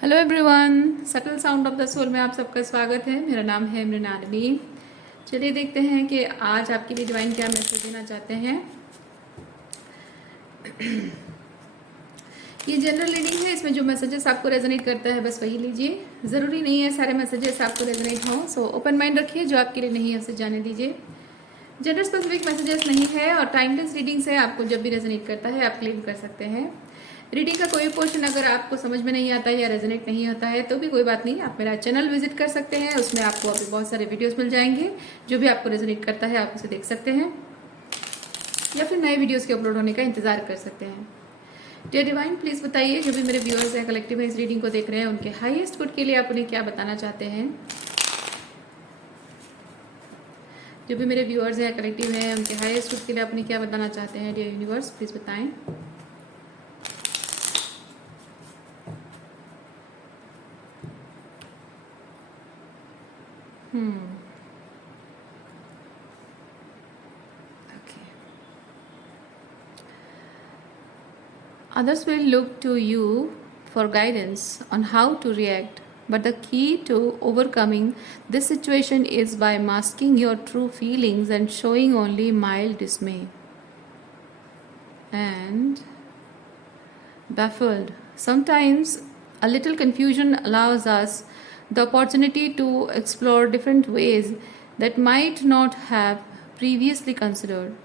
Hello everyone, subtle sound of the soul में आप सबका स्वागत है। मेरा नाम है मृणालिनी। चलिए देखते हैं कि आज आपके लिए डिवाइन क्या मैसेज देना चाहते हैं। ये जनरल रीडिंग है, इसमें जो मैसेजेस आपको रेजोनेट करता है बस वही लीजिए। ज़रूरी नहीं है सारे मैसेजेस आपको रेजोनेट हों, सो ओपन माइंड रखिए। जो आपके लिए नहीं है उसे जाने दीजिए। जेंडर स्पेसिफिक मैसेजेस नहीं है और टाइमलेस रीडिंग्स है। आपको जब भी रेजोनेट करता है आप क्लेम कर सकते हैं। रीडिंग का कोई पोर्शन अगर आपको समझ में नहीं आता है या रेजोनेट नहीं होता है तो भी कोई बात नहीं, आप मेरा चैनल विजिट कर सकते हैं। उसमें आपको अभी बहुत सारे वीडियोस मिल जाएंगे। जो भी आपको रेजोनेट करता है आप उसे देख सकते हैं या फिर नए वीडियोस के अपलोड होने का इंतजार कर सकते हैं। डियर डिवाइन, प्लीज़ बताइए जो भी मेरे व्यूअर्स हैं, कलेक्टिव में इस रीडिंग को देख रहे हैं, उनके हाईएस्ट गुड के लिए आप उन्हें क्या बताना चाहते हैं। जो भी मेरे व्यूअर्स हैं, कलेक्टिव हैं, उनके हाईएस्ट गुड के लिए आप उन्हें क्या बताना चाहते हैं। डियर यूनिवर्स, प्लीज़ बताएं। Others will look to you for guidance on how to react, but the key to overcoming this situation is by masking your true feelings and showing only mild dismay. And baffled. Sometimes a little confusion allows us the opportunity to explore different ways that might not have previously considered.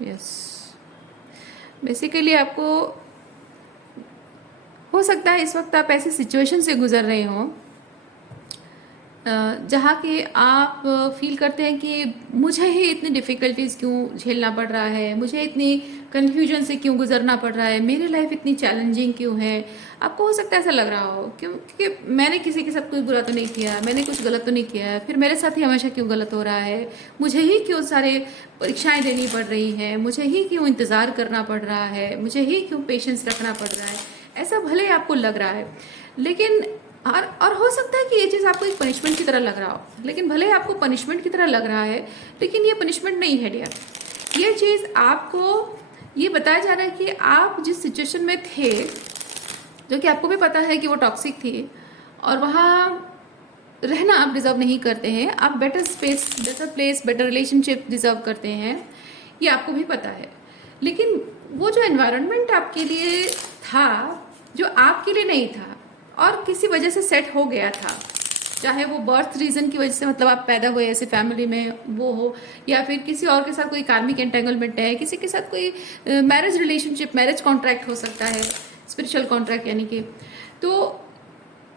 Yes, basically आपको हो सकता है इस वक्त आप ऐसी situation से गुजर रहे हो जहाँ कि आप फील करते हैं कि मुझे ही इतनी डिफ़िकल्टीज़ क्यों झेलना पड़ रहा है, मुझे इतनी कन्फ्यूजन से क्यों गुजरना पड़ रहा है, मेरी लाइफ इतनी चैलेंजिंग क्यों है। आपको हो सकता है ऐसा लग रहा हो क्योंकि मैंने किसी के साथ कुछ बुरा तो नहीं किया, मैंने कुछ गलत तो नहीं किया, फिर मेरे साथ ही हमेशा क्यों गलत हो रहा है, मुझे ही क्यों सारे परीक्षाएं देनी पड़ रही हैं, मुझे ही क्यों इंतज़ार करना पड़ रहा है, मुझे ही क्यों पेशेंस रखना पड़ रहा है। ऐसा भले आपको लग रहा है, लेकिन और हो सकता है कि ये चीज़ आपको एक पनिशमेंट की तरह लग रहा हो, लेकिन भले ही आपको पनिशमेंट की तरह लग रहा है लेकिन ये पनिशमेंट नहीं है डियर। ये चीज़ आपको ये बताया जा रहा है कि आप जिस सिचुएशन में थे, जो कि आपको भी पता है कि वो टॉक्सिक थी और वहाँ रहना आप डिज़र्व नहीं करते हैं, आप better space, better place, better relationship deserve करते हैं, ये आपको भी पता है। लेकिन वो जो एनवायरनमेंट आपके लिए था, जो आपके लिए नहीं था और किसी वजह से सेट हो गया था, चाहे वो बर्थ रीजन की वजह से, मतलब आप पैदा हुए ऐसे फैमिली में वो हो, या फिर किसी और के साथ कोई कार्मिक एंटेंगलमेंट है, किसी के साथ कोई मैरिज रिलेशनशिप, मैरिज कॉन्ट्रैक्ट हो सकता है, स्पिरिचुअल कॉन्ट्रैक्ट यानी कि, तो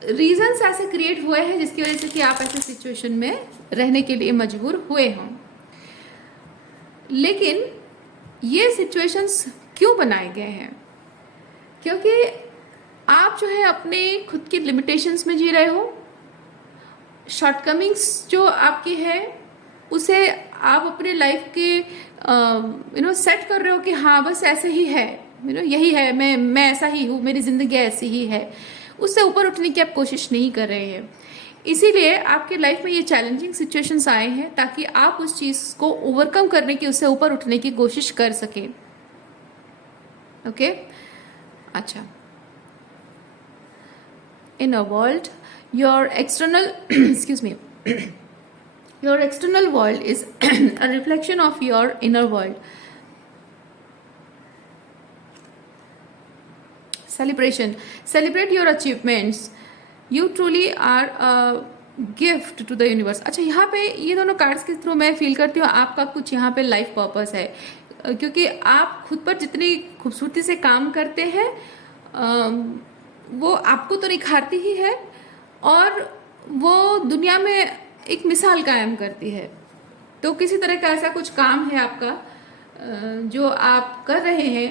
रीजंस ऐसे क्रिएट हुए हैं जिसकी वजह से कि आप ऐसे सिचुएशन में रहने के लिए मजबूर हुए हों। लेकिन ये सिचुएशंस क्यों बनाए गए हैं? क्योंकि आप जो है अपने खुद की लिमिटेशंस में जी रहे हो, शॉर्टकमिंग्स जो आपकी है उसे आप अपने लाइफ के सेट कर रहे हो कि हाँ बस ऐसे ही है, यही है, मैं ऐसा ही हूँ, मेरी ज़िंदगी ऐसी ही है। उससे ऊपर उठने की आप कोशिश नहीं कर रहे हैं। इसीलिए आपके लाइफ में ये चैलेंजिंग सिचुएशंस आए हैं ताकि आप उस चीज़ को ओवरकम करने की, उससे ऊपर उठने की कोशिश कर सकें। ओके, अच्छा। In a world, your external excuse me, your external world is a reflection of your inner world. Celebrate your achievements. You truly are a gift to the universe. अच्छा, यहाँ पे ये दोनों कार्ड्स के थ्रू मैं feel करती हूँ आपका कुछ यहाँ पे लाइफ पर्पस है, क्योंकि आप खुद पर जितनी खूबसूरती से काम करते हैं वो आपको तो निखारती ही है और वो दुनिया में एक मिसाल कायम करती है। तो किसी तरह का ऐसा कुछ काम है आपका जो आप कर रहे हैं,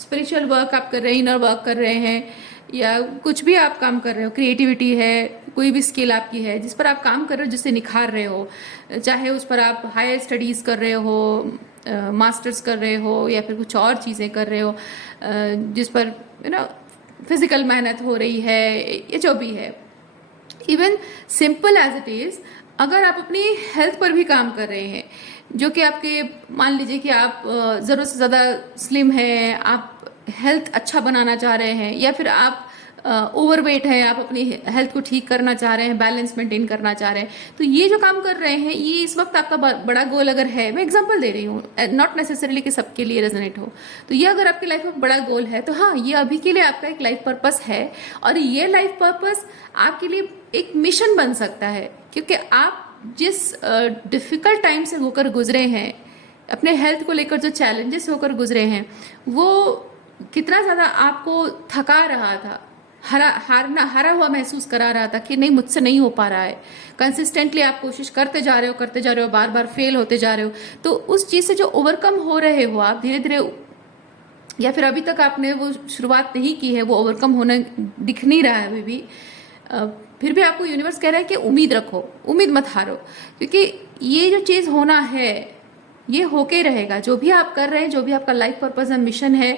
स्पिरिचुअल वर्क आप कर रहे हैं, इनर वर्क कर रहे हैं, या कुछ भी आप काम कर रहे हो, क्रिएटिविटी है, कोई भी स्किल आपकी है जिस पर आप काम कर रहे हो, जिससे निखार रहे हो, चाहे उस पर आप हायर स्टडीज़ कर रहे हो, मास्टर्स कर रहे हो, या फिर कुछ और चीज़ें कर रहे हो जिस पर फिजिकल मेहनत हो रही है, ये जो भी है, even simple as it is, अगर आप अपनी हेल्थ पर भी काम कर रहे हैं, जो कि आपके, मान लीजिए कि आप ज़रूरत से ज़्यादा स्लिम है, आप हेल्थ अच्छा बनाना चाह रहे हैं, या फिर आप ओवरवेट है, आप अपनी हेल्थ को ठीक करना चाह रहे हैं, बैलेंस मेंटेन करना चाह रहे हैं, तो ये जो काम कर रहे हैं, ये इस वक्त आपका बड़ा गोल अगर है, मैं एग्जांपल दे रही हूँ, नॉट नेसेसरीली कि सबके लिए रेजोनेट हो, तो ये अगर आपकी लाइफ में बड़ा गोल है, तो हाँ, ये अभी के लिए आपका एक लाइफ पर्पस है, और ये लाइफ पर्पस आपके लिए एक मिशन बन सकता है, क्योंकि आप जिस डिफिकल्ट टाइम से होकर गुजरे हैं, अपने हेल्थ को लेकर जो चैलेंजेस होकर गुजरे हैं, वो कितना ज़्यादा आपको थका रहा था, हारा हुआ महसूस करा रहा था कि नहीं, मुझसे नहीं हो पा रहा है। कंसिस्टेंटली आप कोशिश करते जा रहे हो, बार बार फेल होते जा रहे हो, तो उस चीज़ से जो ओवरकम हो रहे हो आप धीरे धीरे, या फिर अभी तक आपने वो शुरुआत नहीं की है, वो ओवरकम होना दिख नहीं रहा है अभी भी, फिर भी आपको यूनिवर्स कह रहा है कि उम्मीद रखो, उम्मीद मत हारो, क्योंकि ये जो चीज़ होना है ये होके रहेगा। जो भी आप कर रहे हैं, जो भी आपका लाइफ पर्पस है, मिशन है,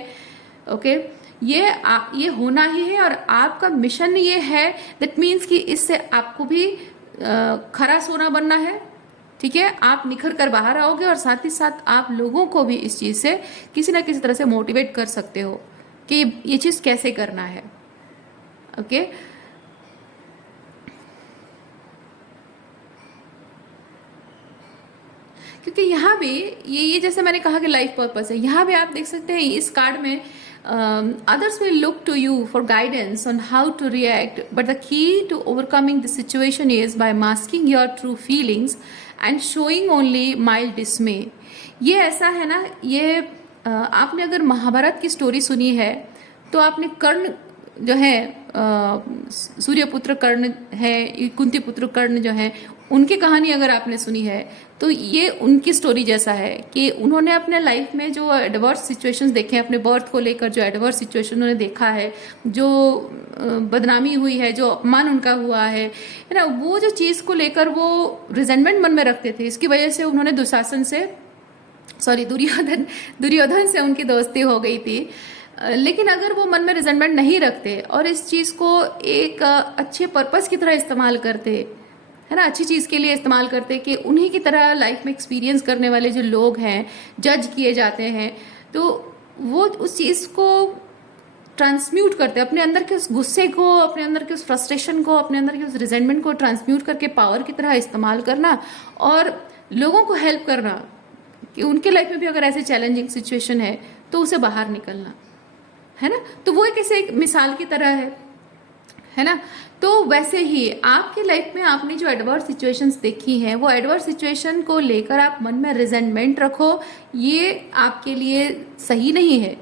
ओके, ये होना ही है, और आपका मिशन ये है, दैट मीन्स कि इससे आपको भी खरा सोना बनना है, ठीक है। आप निखर कर बाहर आओगे, और साथ ही साथ आप लोगों को भी इस चीज़ से किसी ना किसी तरह से मोटिवेट कर सकते हो कि ये चीज़ कैसे करना है, ओके। क्योंकि यहाँ भी ये जैसे मैंने कहा कि लाइफ पर्पस है, यहाँ भी आप देख सकते हैं इस कार्ड में, others will look to you for guidance on how to react, but the key to overcoming the situation is by masking your true feelings and showing only mild dismay। ये ऐसा है ना, ये आपने अगर महाभारत की स्टोरी सुनी है, तो आपने कर्ण जो है, सूर्यपुत्र कर्ण है, कुंती पुत्र कर्ण जो है, उनकी कहानी अगर आपने सुनी है, तो ये उनकी स्टोरी जैसा है कि उन्होंने अपने लाइफ में जो एडवर्स सिचुएशंस देखे हैं, अपने बर्थ को लेकर जो एडवर्स सिचुएशन उन्होंने देखा है, जो बदनामी हुई है, जो अपमान उनका हुआ है ना, वो जो चीज़ को लेकर वो रिजेंटमेंट मन में रखते थे, इसकी वजह से उन्होंने दुर्योधन से उनकी दोस्ती हो गई थी। लेकिन अगर वो मन में रिजेंटमेंट नहीं रखते और इस चीज़ को एक अच्छे पर्पस की तरह इस्तेमाल करते, है ना, अच्छी चीज़ के लिए इस्तेमाल करते, कि उन्हीं की तरह लाइफ में एक्सपीरियंस करने वाले जो लोग हैं, जज किए जाते हैं, तो वो उस चीज़ को ट्रांसम्यूट करते, अपने अंदर के उस गुस्से को, अपने अंदर के उस फ्रस्ट्रेशन को, अपने अंदर के उस रिजेंटमेंट को ट्रांसम्यूट करके पावर की तरह इस्तेमाल करना, और लोगों को हेल्प करना कि उनके लाइफ में भी अगर ऐसे चैलेंजिंग सिचुएशन है तो उसे बाहर निकलना, है ना। तो वो एक ऐसे एक मिसाल की तरह है ना। तो वैसे ही आपकी लाइफ में आपने जो एडवर्स सिचुएशंस देखी हैं, वो एडवर्स सिचुएशन को लेकर आप मन में रिजेंटमेंट रखो, ये आपके लिए सही नहीं है।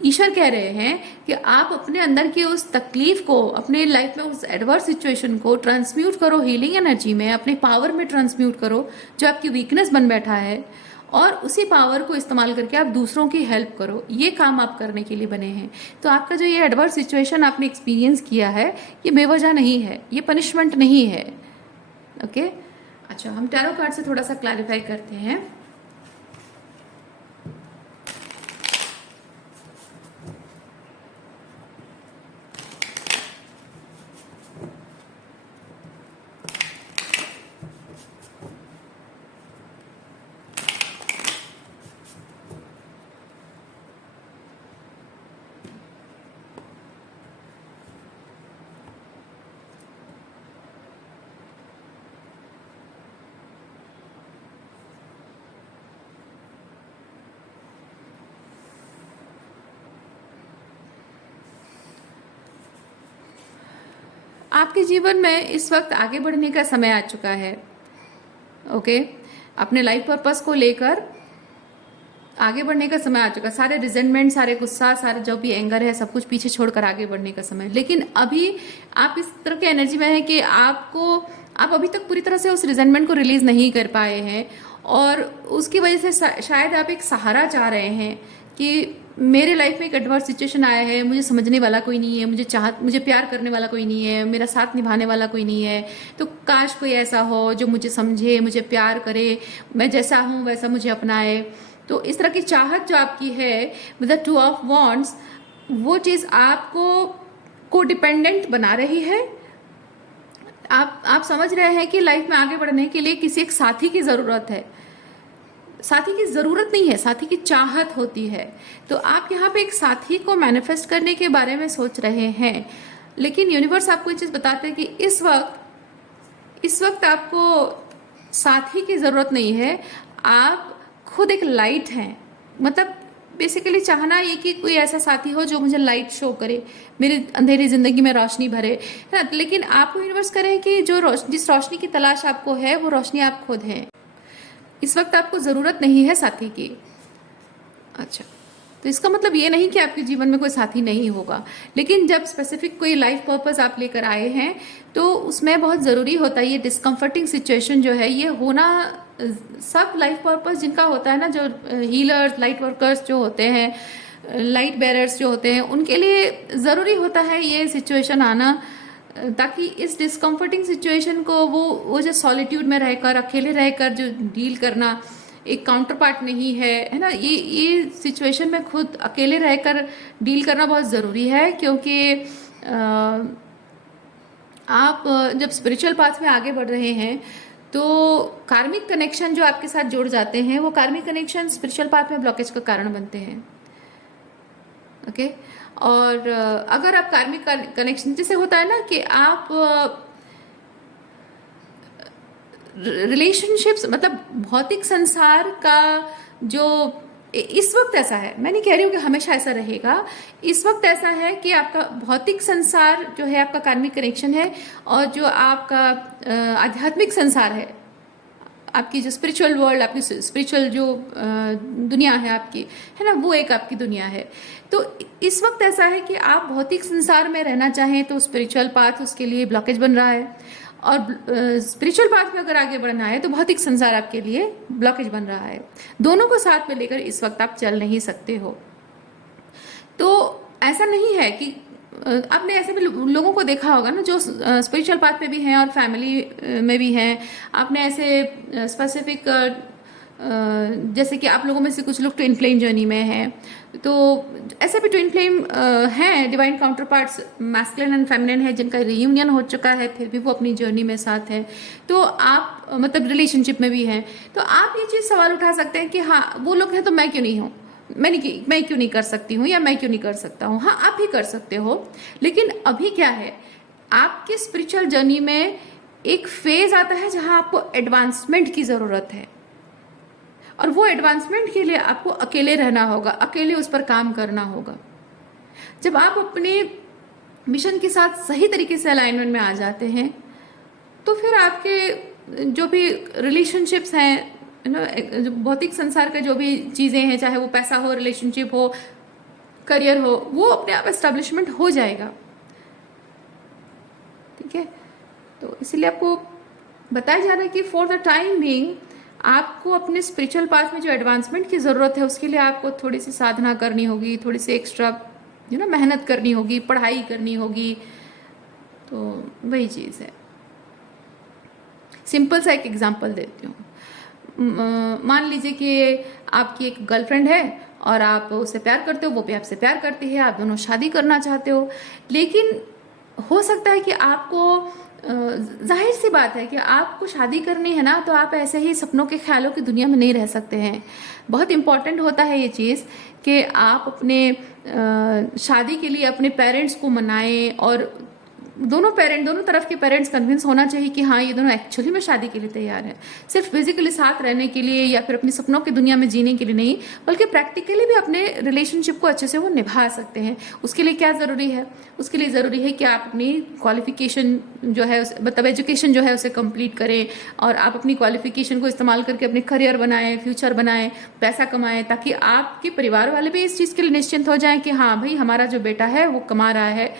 ईश्वर कह रहे हैं कि आप अपने अंदर की उस तकलीफ को, अपने लाइफ में उस एडवर्स सिचुएशन को ट्रांसम्यूट करो हीलिंग एनर्जी में, अपने पावर में ट्रांसम्यूट करो, जो आपकी वीकनेस बन बैठा है, और उसी पावर को इस्तेमाल करके आप दूसरों की हेल्प करो। ये काम आप करने के लिए बने हैं। तो आपका जो ये एडवर्स सिचुएशन आपने एक्सपीरियंस किया है, ये बेवजह नहीं है, ये पनिशमेंट नहीं है, ओके। अच्छा, हम टैरो कार्ड से थोड़ा सा क्लैरिफाई करते हैं। आपके जीवन में इस वक्त आगे बढ़ने का समय आ चुका है, ओके। अपने लाइफ पर्पस को लेकर आगे बढ़ने का समय आ चुका है। सारे रिजेंटमेंट, सारे गुस्सा, सारे जो भी एंगर है, सब कुछ पीछे छोड़कर आगे बढ़ने का समय। लेकिन अभी आप इस तरह की एनर्जी में है कि आप अभी तक पूरी तरह से उस रिजेंटमेंट को रिलीज नहीं कर पाए हैं, और उसकी वजह से शायद आप एक सहारा चाह रहे हैं कि मेरे लाइफ में एक एडवर्स सिचुएशन आया है, मुझे समझने वाला कोई नहीं है, मुझे प्यार करने वाला कोई नहीं है, मेरा साथ निभाने वाला कोई नहीं है, तो काश कोई ऐसा हो जो मुझे समझे, मुझे प्यार करे, मैं जैसा हूँ वैसा मुझे अपनाए। तो इस तरह की चाहत जो आपकी है विद द 2 ऑफ वॉन्ड्स, वो चीज़ आपको कोडिपेंडेंट बना रही है। आप समझ रहे हैं कि लाइफ में आगे बढ़ने के लिए किसी एक साथी की ज़रूरत है। साथी की ज़रूरत नहीं है, साथी की चाहत होती है। तो आप यहाँ पे एक साथी को मैनिफेस्ट करने के बारे में सोच रहे हैं, लेकिन यूनिवर्स आपको ये चीज़ बताते हैं कि इस वक्त आपको साथी की ज़रूरत नहीं है। आप खुद एक लाइट हैं। मतलब बेसिकली चाहना ये कि कोई ऐसा साथी हो जो मुझे लाइट शो करे, मेरी अंधेरी ज़िंदगी में रोशनी भरे, है ना। लेकिन आपको यूनिवर्स करें कि जिस रोशनी की तलाश आपको है वो रोशनी आप खुद हैं। इस वक्त आपको ज़रूरत नहीं है साथी की। अच्छा, तो इसका मतलब ये नहीं कि आपके जीवन में कोई साथी नहीं होगा, लेकिन जब स्पेसिफिक कोई लाइफ पर्पस आप लेकर आए हैं तो उसमें बहुत ज़रूरी होता है ये डिस्कम्फर्टिंग सिचुएशन जो है ये होना। सब लाइफ पर्पस जिनका होता है ना, जो हीलर्स, लाइट वर्कर्स जो होते हैं, लाइट बेरर्स जो होते हैं, उनके लिए ज़रूरी होता है ये सिचुएशन आना, ताकि इस डिस्कम्फर्टिंग सिचुएशन को वो जो सॉलिट्यूड में रहकर, अकेले रहकर जो डील करना, एक काउंटर पार्ट नहीं है ना, ये सिचुएशन में खुद अकेले रहकर डील करना बहुत ज़रूरी है। क्योंकि आप जब स्पिरिचुअल पाथ में आगे बढ़ रहे हैं तो कार्मिक कनेक्शन जो आपके साथ जुड़ जाते हैं, वो कार्मिक कनेक्शन स्पिरिचुअल पाथ में ब्लॉकेज का कारण बनते हैं। ओके, और अगर आप कार्मिक कनेक्शन, जैसे होता है ना कि आप रिलेशनशिप्स, मतलब भौतिक संसार का जो इस वक्त ऐसा है, मैं नहीं कह रही हूँ कि हमेशा ऐसा रहेगा, इस वक्त ऐसा है कि आपका भौतिक संसार जो है आपका कार्मिक कनेक्शन है, और जो आपका आध्यात्मिक संसार है, आपकी जो स्पिरिचुअल वर्ल्ड, आपकी स्पिरिचुअल जो दुनिया है आपकी, है ना, वो एक आपकी दुनिया है। तो इस वक्त ऐसा है कि आप भौतिक संसार में रहना चाहें तो स्पिरिचुअल पाथ उसके लिए ब्लॉकेज बन रहा है, और स्पिरिचुअल पाथ में अगर आगे बढ़ना है तो भौतिक संसार आपके लिए ब्लॉकेज बन रहा है। दोनों को साथ में लेकर इस वक्त आप चल नहीं सकते हो। तो ऐसा नहीं है कि आपने ऐसे भी लोगों को देखा होगा ना जो स्पिरिचुअल पाथ पे भी हैं और फैमिली में भी हैं। आपने ऐसे स्पेसिफिक जैसे कि आप लोगों में से कुछ लोग ट्विन फ्लेम जर्नी में हैं, तो ऐसे भी ट्विन फ्लेम हैं, divine counter parts masculine and feminine है, जिनका रियूनियन हो चुका है, फिर भी वो अपनी जर्नी में साथ हैं। तो आप मतलब रिलेशनशिप में भी हैं, तो आप ये चीज़ सवाल उठा सकते हैं कि हाँ वो लोग हैं तो मैं क्यों नहीं हूँ, मैं क्यों नहीं कर सकती हूँ, या मैं क्यों नहीं कर सकता हूँ। हाँ, आप ही कर सकते हो, लेकिन अभी क्या है, आपकी स्पिरिचुअल जर्नी में एक फेज आता है जहाँ आपको एडवांसमेंट की ज़रूरत है, और वो एडवांसमेंट के लिए आपको अकेले रहना होगा, अकेले उस पर काम करना होगा। जब आप अपने मिशन के साथ सही तरीके से अलाइनमेंट में आ जाते हैं तो फिर आपके जो भी रिलेशनशिप्स हैं ना, जो भौतिक संसार के जो भी चीज़ें हैं, चाहे वो पैसा हो, रिलेशनशिप हो, करियर हो, वो अपने आप एस्टेब्लिशमेंट हो जाएगा। ठीक है, तो इसीलिए आपको बताया जा रहा है कि फॉर द टाइम बीइंग आपको अपने स्पिरिचुअल पाथ में जो एडवांसमेंट की ज़रूरत है उसके लिए आपको थोड़ी सी साधना करनी होगी, थोड़ी सी एक्स्ट्रा मेहनत करनी होगी, पढ़ाई करनी होगी। तो वही चीज़ है। सिंपल सा एक एग्जांपल देती हूँ। मान लीजिए कि आपकी एक गर्लफ्रेंड है और आप उससे प्यार करते हो, वो भी आपसे प्यार करती है, आप दोनों शादी करना चाहते हो, लेकिन हो सकता है कि आपको जाहिर सी बात है कि आपको शादी करनी है ना, तो आप ऐसे ही सपनों के ख्यालों की दुनिया में नहीं रह सकते हैं। बहुत इम्पॉर्टेंट होता है ये चीज़ कि आप अपने शादी के लिए अपने पेरेंट्स को मनाएं, और दोनों तरफ के पेरेंट्स कन्विंस होना चाहिए कि हाँ ये दोनों एक्चुअली में शादी के लिए तैयार हैं। सिर्फ फिजिकली साथ रहने के लिए या फिर अपने सपनों की दुनिया में जीने के लिए नहीं, बल्कि प्रैक्टिकली भी अपने रिलेशनशिप को अच्छे से वो निभा सकते हैं। उसके लिए क्या ज़रूरी है? उसके लिए ज़रूरी है कि आप अपनी क्वालिफिकेशन जो है, मतलब एजुकेशन जो है उसे कंप्लीट करें, और आप अपनी क्वालिफिकेशन को इस्तेमाल करके अपने करियर बनाएं, फ्यूचर बनाएं, पैसा कमाएं, ताकि आपके परिवार वाले भी इस चीज़ के लिए निश्चिंत हो जाएं कि हाँ भाई हमारा जो बेटा है वो कमा रहा है,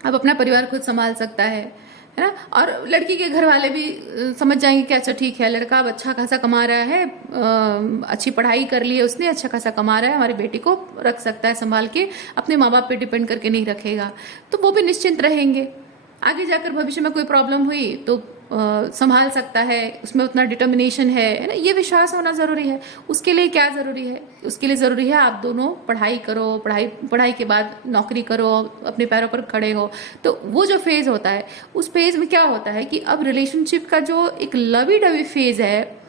अब अपना परिवार खुद संभाल सकता है ना। और लड़की के घर वाले भी समझ जाएंगे कि अच्छा ठीक है, लड़का अब अच्छा खासा कमा रहा है, अच्छी पढ़ाई कर ली है उसने, अच्छा खासा कमा रहा है, हमारी बेटी को रख सकता है संभाल के, अपने माँ बाप पे डिपेंड करके नहीं रखेगा। तो वो भी निश्चिंत रहेंगे। आगे जाकर भविष्य में कोई प्रॉब्लम हुई तो संभाल सकता है, उसमें उतना डिटर्मिनेशन है ना, ये विश्वास होना ज़रूरी है। उसके लिए क्या ज़रूरी है? उसके लिए ज़रूरी है आप दोनों पढ़ाई करो, पढ़ाई के बाद नौकरी करो, अपने पैरों पर खड़े हो। तो वो जो फेज़ होता है, उस फेज़ में क्या होता है कि अब रिलेशनशिप का जो एक लवी डवी फेज़ है,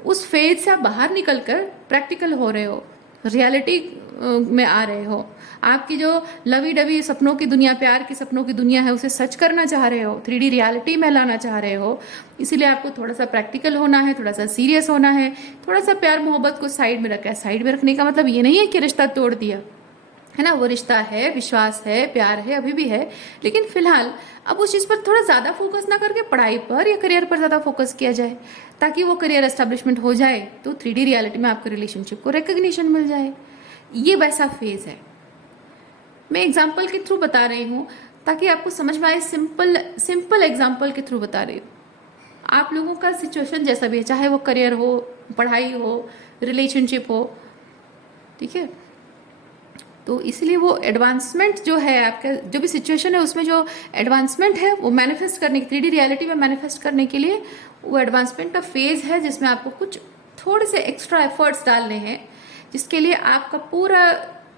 उस फेज से आप बाहर निकल कर प्रैक्टिकल हो रहे हो, रियलिटी में आ रहे हो। आपकी जो लवी डवी सपनों की दुनिया, प्यार की सपनों की दुनिया है, उसे सच करना चाह रहे हो, 3D रियलिटी में लाना चाह रहे हो। इसीलिए आपको थोड़ा सा प्रैक्टिकल होना है, थोड़ा सा सीरियस होना है, थोड़ा सा प्यार मोहब्बत को साइड में रखा है। साइड में रखने का मतलब ये नहीं है कि रिश्ता तोड़ दिया, है ना, वो रिश्ता है, विश्वास है, प्यार है, अभी भी है। लेकिन फिलहाल अब उस चीज़ पर थोड़ा ज़्यादा फोकस ना करके पढ़ाई पर या करियर पर ज़्यादा फोकस किया जाए, ताकि वो करियर एस्टेब्लिशमेंट हो जाए तो 3D रियलिटी में आपके रिलेशनशिप को रिकग्निशन मिल जाए। ये वैसा फेज है। मैं एग्जाम्पल के थ्रू बता रही हूँ ताकि आपको समझ में आए, सिंपल एग्जाम्पल के थ्रू बता रही हूँ। आप लोगों का सिचुएशन जैसा भी है, चाहे वो करियर हो, पढ़ाई हो, रिलेशनशिप हो, ठीक है, तो इसलिए वो एडवांसमेंट जो है, आपका जो भी सिचुएशन है उसमें जो एडवांसमेंट है वो मैनिफेस्ट करने की, 3D रियलिटी में मैनिफेस्ट करने के लिए वो एडवांसमेंट का फेज है, जिसमें आपको कुछ थोड़े से एक्स्ट्रा एफर्ट्स डालने हैं, जिसके लिए आपका पूरा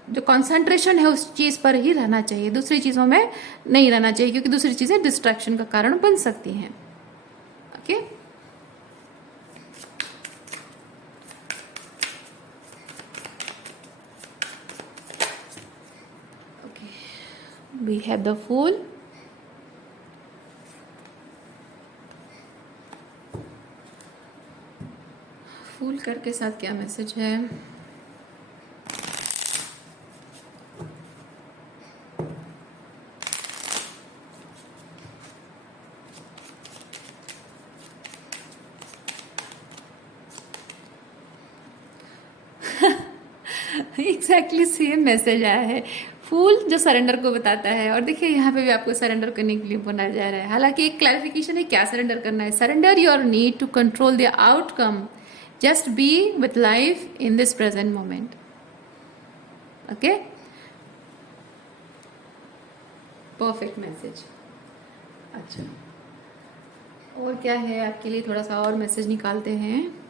जो कंसंट्रेशन है उस चीज़ पर ही रहना चाहिए, दूसरी चीज़ों में नहीं रहना चाहिए, क्योंकि दूसरी चीज़ें डिस्ट्रैक्शन का कारण बन सकती हैं। Okay, we have the Fool, फूल करके साथ क्या मैसेज है? एग्जैक्टली सेम मैसेज आया है। फूल जो सरेंडर को बताता है, और देखिए यहाँ पे भी आपको सरेंडर करने के लिए बोला जा रहा है। हालांकि एक क्लैरिफिकेशन है क्या सरेंडर करना है। Surrender your need to control the outcome, just be with life in this present moment. Okay, perfect message. अच्छा, और क्या है आपके लिए? थोड़ा सा और मैसेज निकालते हैं।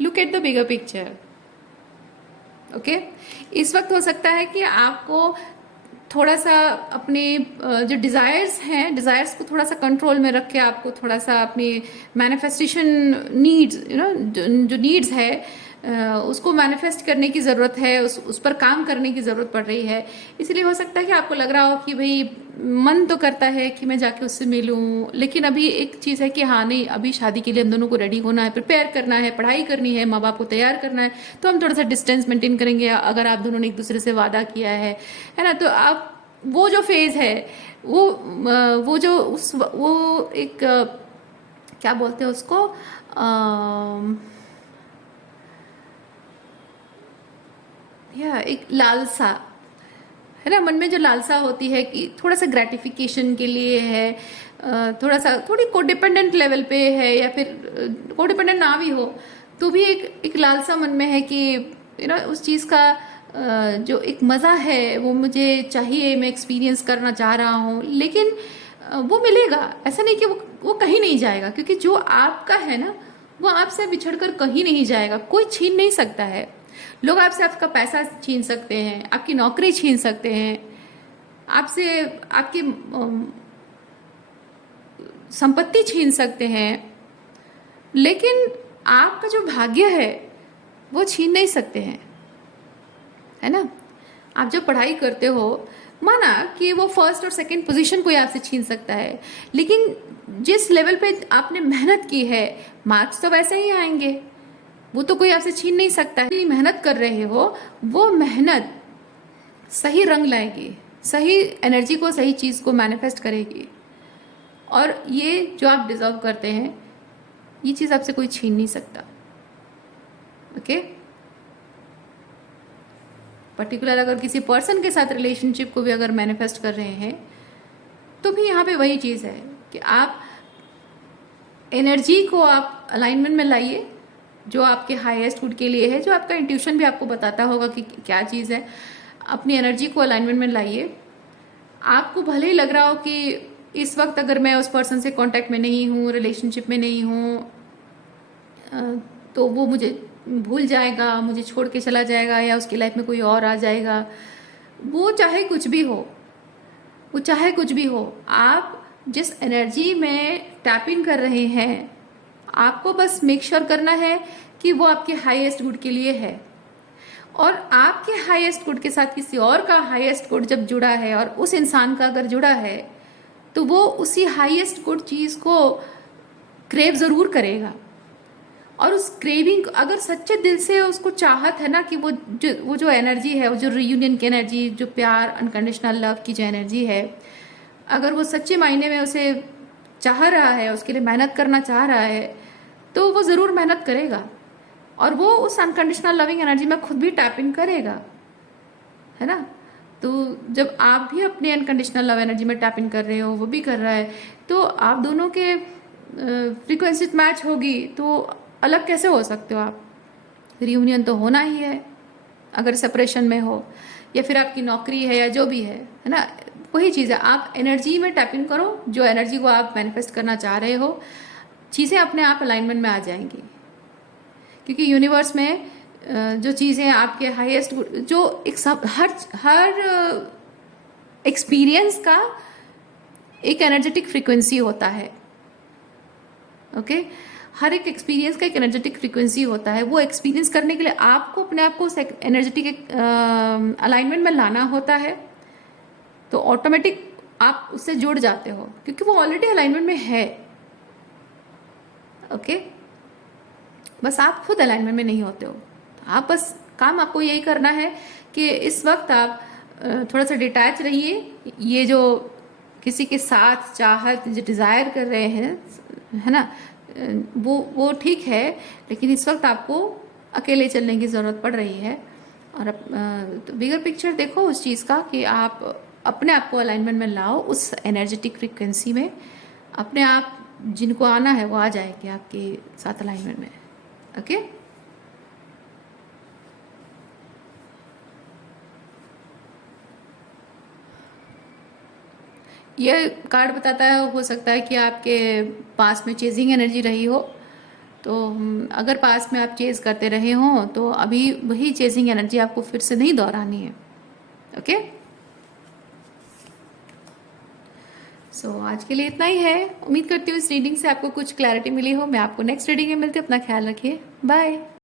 Look at the bigger picture. Okay, इस वक्त हो सकता है कि आपको थोड़ा सा अपने जो डिज़ायर्स हैं, डिज़ायर्स को थोड़ा सा कंट्रोल में रख के आपको थोड़ा सा अपनी मैनिफेस्टेशन नीड्स, जो नीड्स है उसको मैनिफेस्ट करने की ज़रूरत है, उस पर काम करने की ज़रूरत पड़ रही है। इसलिए हो सकता है कि आपको लग रहा हो कि भाई मन तो करता है कि मैं जाके उससे मिलूं, लेकिन अभी एक चीज़ है कि हाँ नहीं, अभी शादी के लिए हम दोनों को रेडी होना है, प्रिपेयर करना है, पढ़ाई करनी है, माँ बाप को तैयार करना है, तो हम थोड़ा सा डिस्टेंस मेंटेन करेंगे। अगर आप दोनों ने एक दूसरे से वादा किया है ना, तो आप वो जो फेज़ है वो जो वो एक क्या बोलते हैं उसको, या एक लालसा है ना, मन में जो लालसा होती है कि थोड़ा सा ग्रेटिफिकेशन के लिए है, थोड़ी कोडिपेंडेंट लेवल पे है, या फिर कोडिपेंडेंट ना भी हो तो भी एक लालसा मन में है कि उस चीज़ का जो एक मज़ा है वो मुझे चाहिए, मैं एक्सपीरियंस करना चाह रहा हूँ। लेकिन वो मिलेगा, ऐसा नहीं कि वो कहीं नहीं जाएगा, क्योंकि जो आपका है ना वो आपसे बिछड़ कर कहीं नहीं जाएगा, कोई छीन नहीं सकता है। लोग आपसे आपका पैसा छीन सकते हैं, आपकी नौकरी छीन सकते हैं, आपसे आपकी संपत्ति छीन सकते हैं, लेकिन आपका जो भाग्य है वो छीन नहीं सकते हैं, है ना। आप जब पढ़ाई करते हो, माना कि वो फर्स्ट और सेकंड पोजीशन कोई आपसे छीन सकता है, लेकिन जिस लेवल पे आपने मेहनत की है, मार्क्स तो वैसे ही आएंगे, वो तो कोई आपसे छीन नहीं सकता है। मेहनत कर रहे हो, वो मेहनत सही रंग लाएगी, सही एनर्जी को, सही चीज़ को मैनिफेस्ट करेगी। और ये जो आप डिजर्व करते हैं, ये चीज़ आपसे कोई छीन नहीं सकता। ओके, पर्टिकुलर अगर किसी पर्सन के साथ रिलेशनशिप को भी अगर मैनिफेस्ट कर रहे हैं, तो भी यहाँ पे वही चीज़ है कि आप एनर्जी को आप अलाइनमेंट में लाइए, जो आपके हाईएस्ट गुड के लिए है, जो आपका इंट्यूशन भी आपको बताता होगा कि क्या चीज़ है। अपनी एनर्जी को अलाइनमेंट में लाइए। आपको भले ही लग रहा हो कि इस वक्त अगर मैं उस पर्सन से कांटेक्ट में नहीं हूँ, रिलेशनशिप में नहीं हूँ, तो वो मुझे भूल जाएगा, मुझे छोड़ के चला जाएगा, या उसकी लाइफ में कोई और आ जाएगा। वो चाहे कुछ भी हो, वो चाहे कुछ भी हो, आप जिस एनर्जी में टैप इन कर रहे हैं, आपको बस मेक श्योर करना है कि वो आपके हाईएस्ट गुड के लिए है। और आपके हाईएस्ट गुड के साथ किसी और का हाईएस्ट गुड जब जुड़ा है, और उस इंसान का अगर जुड़ा है, तो वो उसी हाईएस्ट गुड चीज़ को क्रेव ज़रूर करेगा। और उस क्रेविंग, अगर सच्चे दिल से उसको चाहत है ना कि वो जो एनर्जी है, वो जो रियूनियन की एनर्जी, जो प्यार, अनकंडीशनल लव की जो एनर्जी है, अगर वो सच्चे मायने में उसे चाह रहा है, उसके लिए मेहनत करना चाह रहा है, तो वो ज़रूर मेहनत करेगा। और वो उस अनकंडीशनल लविंग एनर्जी में खुद भी टैप इन करेगा, है ना। तो जब आप भी अपने अनकंडीशनल लव एनर्जी में टैप इन कर रहे हो, वो भी कर रहा है, तो आप दोनों के फ्रीक्वेंसी मैच होगी, तो अलग कैसे हो सकते हो आप। रियूनियन तो होना ही है, अगर सेपरेशन में हो, या फिर आपकी नौकरी है, या जो भी है ना। वही चीज़ है, आप एनर्जी में टैप इन करो, जो एनर्जी को आप मैनिफेस्ट करना चाह रहे हो, चीज़ें अपने आप अलाइनमेंट में आ जाएंगी। क्योंकि यूनिवर्स में जो चीज़ें आपके हाईएस्ट, जो एक सब हर एक्सपीरियंस का एक एनर्जेटिक फ्रीक्वेंसी होता है। ओके, हर एक एक्सपीरियंस का एक एनर्जेटिक फ्रीक्वेंसी होता है। वो एक्सपीरियंस करने के लिए आपको अपने आप को एनर्जेटिक अलाइनमेंट में लाना होता है, तो ऑटोमेटिक आप उससे जुड़ जाते हो, क्योंकि वो ऑलरेडी अलाइनमेंट में है। ओके, बस आप खुद अलाइनमेंट में नहीं होते हो। आप बस काम आपको यही करना है कि इस वक्त आप थोड़ा सा डिटैच रहिए। ये जो किसी के साथ चाहत, जो डिज़ायर कर रहे हैं, है ना, वो ठीक है, लेकिन इस वक्त आपको अकेले चलने की ज़रूरत पड़ रही है। और तो बिगर पिक्चर देखो उस चीज़ का कि आप अपने आप को अलाइनमेंट में लाओ, उस एनर्जेटिक फ्रिक्वेंसी में। अपने आप जिनको आना है वो आ जाएंगे आपके साथ अलाइनमेंट में। ओके, ये कार्ड बताता है, हो सकता है कि आपके पास में चेजिंग एनर्जी रही हो, तो अगर पास में आप चेज करते रहे हों, तो अभी वही चेजिंग एनर्जी आपको फिर से नहीं दोहरानी है। ओके, सो आज के लिए इतना ही है। उम्मीद करती हूँ इस रीडिंग से आपको कुछ क्लैरिटी मिली हो। मैं आपको नेक्स्ट रीडिंग में मिलती हूँ। अपना ख्याल रखिए, बाय।